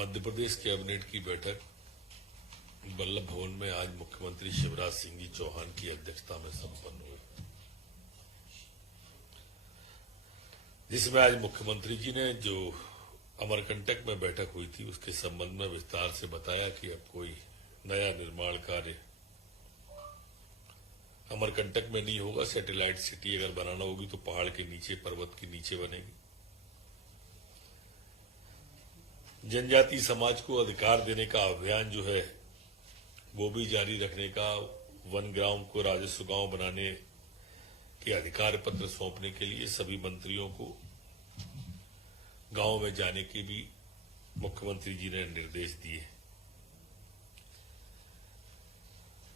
Madhya Pradesh cabinet की बैठक वल्लभ भवन में आज मुख्यमंत्री शिवराज सिंह जी चौहान की अध्यक्षता में संपन्न हुई, जिसमें आज मुख्यमंत्री जी ने जो अमरकंटक में बैठक हुई थी उसके संबंध में विस्तार से बताया कि अब कोई नया निर्माण कार्य अमरकंटक में नहीं होगा। सैटेलाइट सिटी अगर बनाना होगी तो पहाड़ के नीचे, पर्वत के नीचे बनेगी। जनजातीय समाज को अधिकार देने का अभियान जो है वो भी जारी रखने का, वन ग्राम को राजस्व गांव बनाने के अधिकार पत्र सौंपने के लिए सभी मंत्रियों को गांव में जाने के भी मुख्यमंत्री जी ने निर्देश दिए।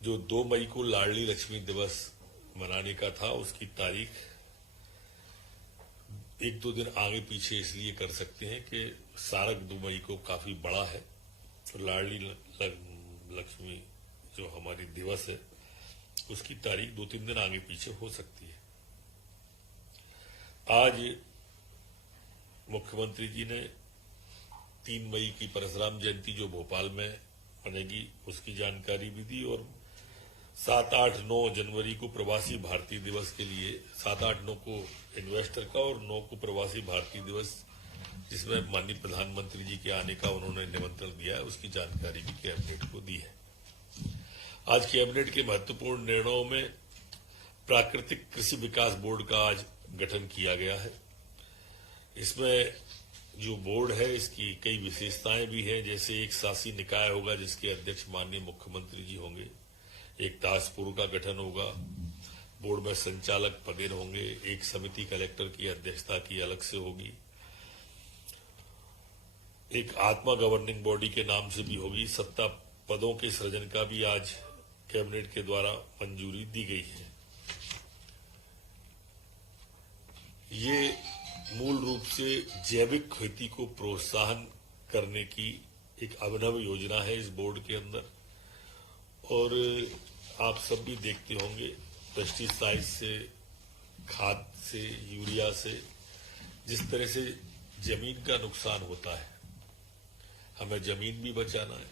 जो 2 मई को लाडली लक्ष्मी दिवस मनाने का था उसकी तारीख 1-2 दिन आगे पीछे इसलिए कर सकते हैं कि सारक 2 मई को काफी बड़ा है, तो लाडली लक्ष्मी जो हमारी दिवस है उसकी तारीख 2-3 दिन आगे पीछे हो सकती है। आज मुख्यमंत्री जी ने 3 मई की परशुराम जयंती जो भोपाल में मनेगी उसकी जानकारी भी दी और 7, 8, 9 जनवरी को प्रवासी भारतीय दिवस के लिए 7, 8, 9 को इन्वेस्टर का और 9 को प्रवासी भारतीय दिवस जिसमें माननीय प्रधानमंत्री जी के आने का उन्होंने निमंत्रण दिया है उसकी जानकारी भी कैबिनेट को दी है। आज कैबिनेट के महत्वपूर्ण निर्णयों में प्राकृतिक कृषि विकास बोर्ड का आज गठन किया गया है। इसमें जो बोर्ड है इसकी कई विशेषताएं भी हैं, जैसे एक शासी निकाय होगा जिसके अध्यक्ष माननीय मुख्यमंत्री जी होंगे, एक टास्क फोर्स का गठन होगा, बोर्ड में संचालक पदेन होंगे, एक समिति कलेक्टर की अध्यक्षता की अलग से होगी, एक आत्मा गवर्निंग बॉडी के नाम से भी होगी। 70 पदों के सृजन का भी आज कैबिनेट के द्वारा मंजूरी दी गई है। ये मूल रूप से जैविक खेती को प्रोत्साहन करने की एक अभिनव योजना है इस बोर्ड के अंदर। और आप सब भी देखते होंगे पेस्टिसाइड से, खाद से, यूरिया से जिस तरह से जमीन का नुकसान होता है, हमें जमीन भी बचाना है,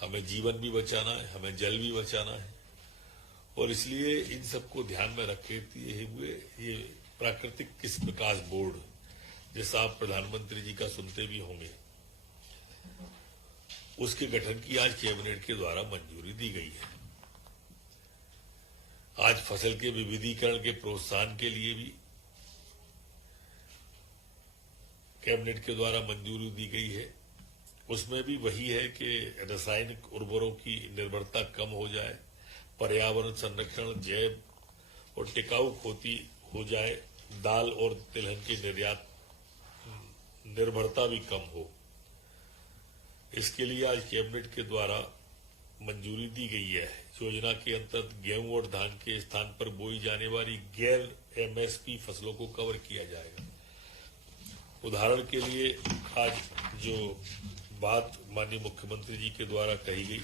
हमें जीवन भी बचाना है, हमें जल भी बचाना है और इसलिए इन सबको ध्यान में रखे हुए ये प्राकृतिक कृषि विकास बोर्ड, जैसा आप प्रधानमंत्री जी का सुनते भी होंगे, उसके गठन की आज कैबिनेट के द्वारा मंजूरी दी गई है। आज फसल के विविधीकरण के प्रोत्साहन के लिए भी कैबिनेट के द्वारा मंजूरी दी गई है। उसमें भी वही है कि रासायनिक उर्वरकों की निर्भरता कम हो जाए, पर्यावरण संरक्षण, जैव और टिकाऊ खेती हो जाए, दाल और तिलहन की निर्यात निर्भरता भी कम हो। इसके लिए आज कैबिनेट के द्वारा मंजूरी दी गई है। योजना के अंतर्गत गेहूं और धान के स्थान पर बोई जाने वाली गैर एमएसपी फसलों को कवर किया जाएगा। उदाहरण के लिए आज जो बात माननीय मुख्यमंत्री जी के द्वारा कही गई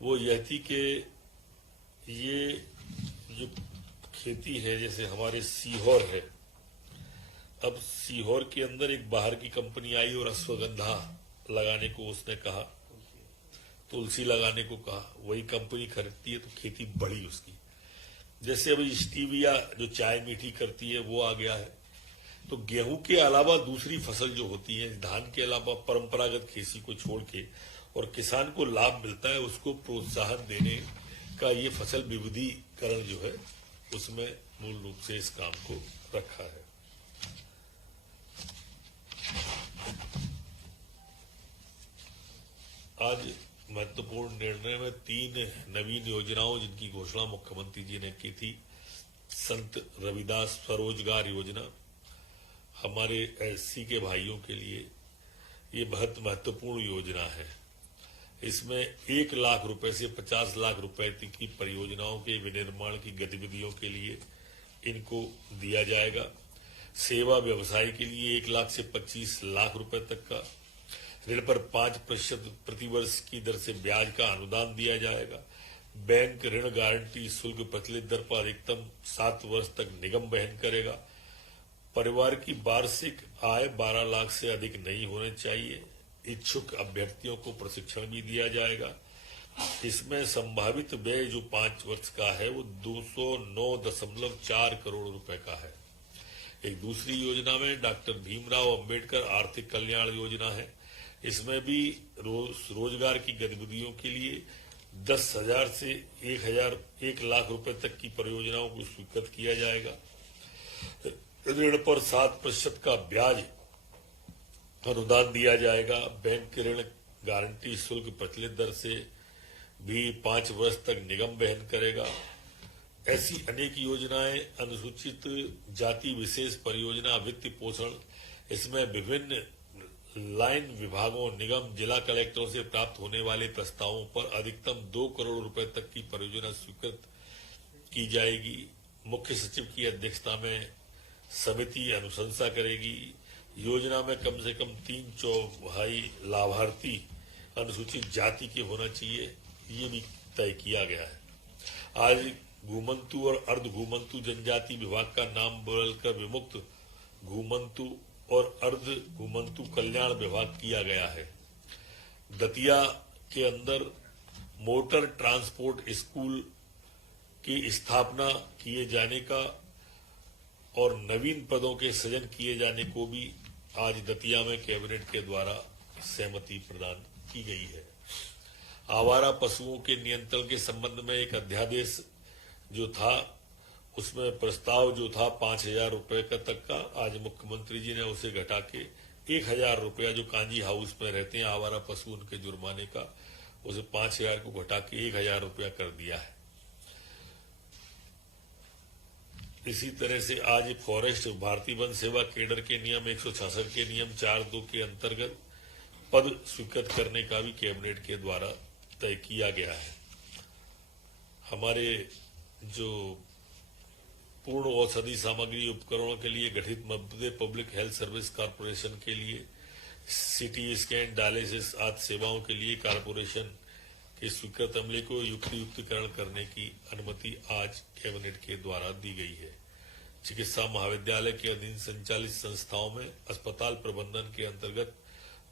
वो यह थी कि ये जो खेती है, जैसे हमारे सीहोर है, अब सीहोर के अंदर एक बाहर की कंपनी आई और अश्वगंधा लगाने को उसने कहा, तुलसी लगाने को कहा, वही कंपनी खरीदती है तो खेती बढ़ी उसकी। जैसे अभी स्टीविया जो चाय मीठी करती है वो आ गया है, तो गेहूं के अलावा दूसरी फसल जो होती है, धान के अलावा परंपरागत खेती को छोड़ के और किसान को लाभ मिलता है, उसको प्रोत्साहन देने का ये फसल विविधीकरण जो है उसमें मूल रूप से इस काम को रखा है। आज महत्वपूर्ण निर्णय में 3 नवीन योजनाओं जिनकी घोषणा मुख्यमंत्री जी ने की थी। संत रविदास स्वरोजगार योजना हमारे एससी के भाइयों के लिए ये बहुत महत्वपूर्ण योजना है। इसमें 1 लाख रुपए से 50 लाख रुपए तक की परियोजनाओं के विनिर्माण की गतिविधियों के लिए इनको दिया जाएगा। सेवा व्यवसाय के लिए 1 लाख से 25 लाख रुपए तक का ऋण पर 5% प्रतिवर्ष की दर से ब्याज का अनुदान दिया जाएगा। बैंक ऋण गारंटी शुल्क प्रचलित दर पर अधिकतम 7 वर्ष तक निगम वहन करेगा। परिवार की वार्षिक आय 12 लाख से अधिक नहीं होने चाहिए। इच्छुक अभ्यर्थियों को प्रशिक्षण भी दिया जाएगा। इसमें संभावित व्यय जो 5 वर्ष का है वो 209.4 करोड़ रुपए का है। एक दूसरी योजना में डॉक्टर भीमराव अंबेडकर आर्थिक कल्याण योजना है। इसमें भी रोजगार की गतिविधियों के लिए 10,000 से 1 लाख रुपए तक की परियोजनाओं को स्वीकृत किया जाएगा। ऋण पर 7% का ब्याज अनुदान दिया जाएगा। बैंक ऋण गारंटी शुल्क प्रचलित दर से भी 5 वर्ष तक निगम वहन करेगा। ऐसी अनेक योजनाएं, अनुसूचित जाति विशेष परियोजना वित्त पोषण, इसमें विभिन्न लाइन विभागों, निगम, जिला कलेक्टरों से प्राप्त होने वाले प्रस्तावों पर अधिकतम 2 करोड़ रुपए तक की परियोजना स्वीकृत की जाएगी। मुख्य सचिव की अध्यक्षता में समिति अनुशंसा करेगी। योजना में कम से कम 3/4 लाभार्थी अनुसूचित जाति के होना चाहिए, ये भी तय किया गया है। आज घूमंतु और अर्ध घूमंतु जनजाति विभाग का नाम बदलकर विमुक्त घूमंतु और अर्ध घूमंतु कल्याण विभाग किया गया है। दतिया के अंदर मोटर ट्रांसपोर्ट स्कूल की स्थापना किए जाने का और नवीन पदों के सृजन किए जाने को भी आज दतिया में कैबिनेट के द्वारा सहमति प्रदान की गई है। आवारा पशुओं के नियंत्रण के संबंध में एक अध्यादेश जो था, उसमें प्रस्ताव जो था 5,000 रुपए का तक का, आज मुख्यमंत्री जी ने उसे घटा के 1,000 रुपया, जो कांजी हाउस में रहते हैं आवारा पशु, उनके जुर्माने का, उसे 5,000 को घटा के 1,000 रुपया कर दिया है। इसी तरह से आज फॉरेस्ट भारतीय वन सेवा केडर के नियम 166 के नियम 4(2) के अंतर्गत पद स्वीकृत करने का भी कैबिनेट के द्वारा तय किया गया है। हमारे जो पूर्ण औषधि सामग्री उपकरणों के लिए गठित मध्य पब्लिक हेल्थ सर्विस कॉर्पोरेशन के लिए सीटी स्कैन, डायलिसिस आदि सेवाओं के लिए कॉर्पोरेशन के स्वीकृत अमले को युक्तिकरण करने की अनुमति आज कैबिनेट के द्वारा दी गई है। चिकित्सा महाविद्यालय के अधीन संचालित संस्थाओं में अस्पताल प्रबंधन के अंतर्गत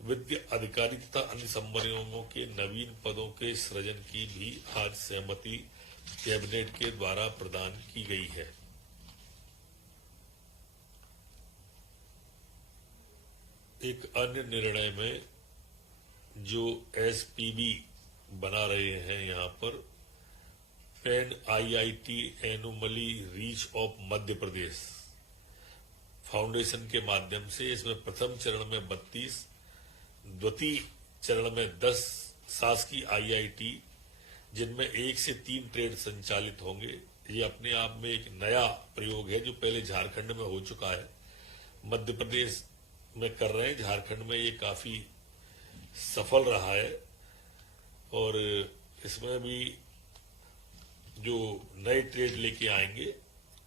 विद्य अधिकारी तथा अन्य संवर्गों के नवीन पदों के सृजन की भी आज सहमति कैबिनेट के द्वारा प्रदान की गई है। एक अन्य निर्णय में जो एसपीबी बना रहे हैं, यहाँ पर पैन आईआईटी एनुमली reach of Madhya Pradesh foundation के माध्यम से इसमें प्रथम चरण में 32, द्वितीय चरण में 10 शासकीय आईआईटी, जिनमें 1 से 3 ट्रेड संचालित होंगे। ये अपने आप में एक नया प्रयोग है जो पहले झारखंड में हो चुका है, मध्य प्रदेश में कर रहे हैं। झारखंड में ये काफी सफल रहा है और इसमें भी जो नए ट्रेड लेके आएंगे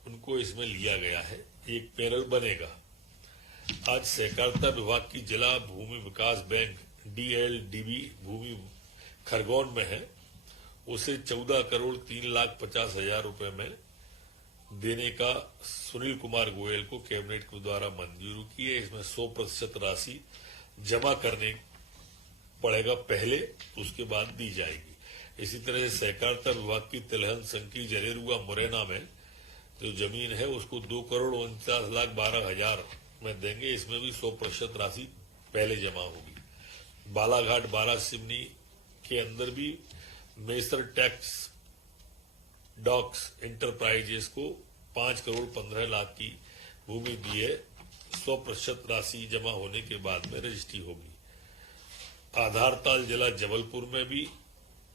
उनको इसमें लिया गया है। एक पैनल बनेगा। आज सहकारिता विभाग की जिला भूमि विकास बैंक DLDB भूमि खरगोन में है, उसे 14,03,50,000 रुपए में देने का सुनील कुमार गोयल को कैबिनेट के द्वारा मंजूरी की है। इसमें 100% राशि जमा करने पड़ेगा पहले, उसके बाद दी जाएगी। इसी तरह से सहकारिता विभाग की तिलहन संकी जलेरुआ मुरैना में जो जमीन है उसको 2,49,12,000 में देंगे। इसमें भी 100% राशि पहले जमा होगी। बालाघाट बारा सिवनी के अंदर भी मेसर टैक्स डॉक्स इंटरप्राइजेस को 5,15,00,000 की भूमि दी है। 100% राशि जमा होने के बाद में रजिस्ट्री होगी। आधारताल जिला जबलपुर में भी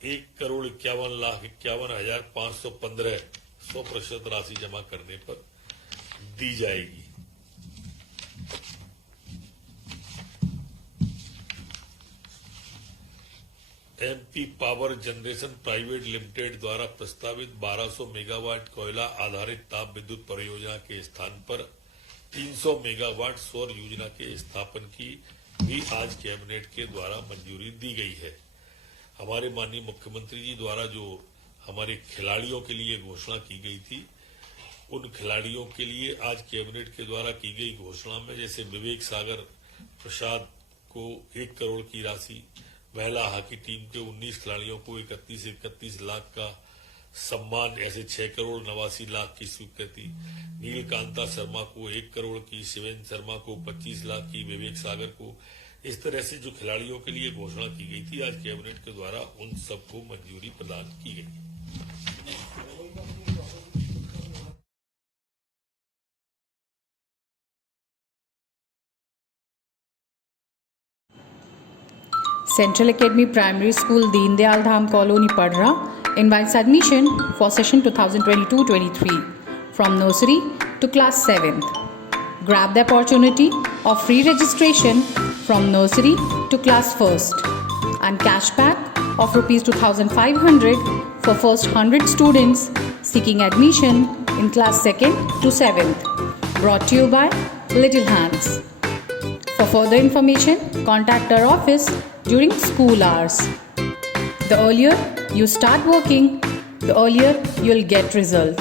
1,51,51,515 100% राशि जमा करने पर दी जाएगी। MP power generation private limited द्वारा प्रस्तावित 1200 मेगावाट कोयला आधारित ताप विद्युत परियोजना के स्थान पर 300 मेगावाट सौर योजना के स्थापन की भी आज कैबिनेट के द्वारा मंजूरी दी गई है। हमारे माननीय मुख्यमंत्री जी द्वारा जो हमारे खिलाड़ियों के लिए घोषणा की गई थी उन खिलाड़ियों के लिए आज कैबिनेट के द्वारा की गई घोषणा में, जैसे विवेक सागर प्रसाद को 1 करोड़ की राशि, महिला हॉकी टीम के 19 खिलाड़ियों को 31 लाख का सम्मान, ऐसे 6 करोड़ 89 लाख की स्वीकृति, नीलकांता शर्मा को 1 करोड़ की, शिवेंद्र शर्मा को 25 लाख की, विवेक सागर को, इस तरह से जो खिलाड़ियों के लिए घोषणा की गई थी, आज कैबिनेट के द्वारा उन सबको मंजूरी प्रदान की गई। Central Academy Primary School, Deen Dayal Dham Colony, Padra invites admission for session 2022-23 from nursery to class 7th. Grab the opportunity of free registration from nursery to class 1st and cashback of Rs 2,500 for first 100 students seeking admission in class 2nd to 7th. Brought to you by Little Hands. For further information, contact our office during school hours. The earlier you start working, the earlier you'll get result.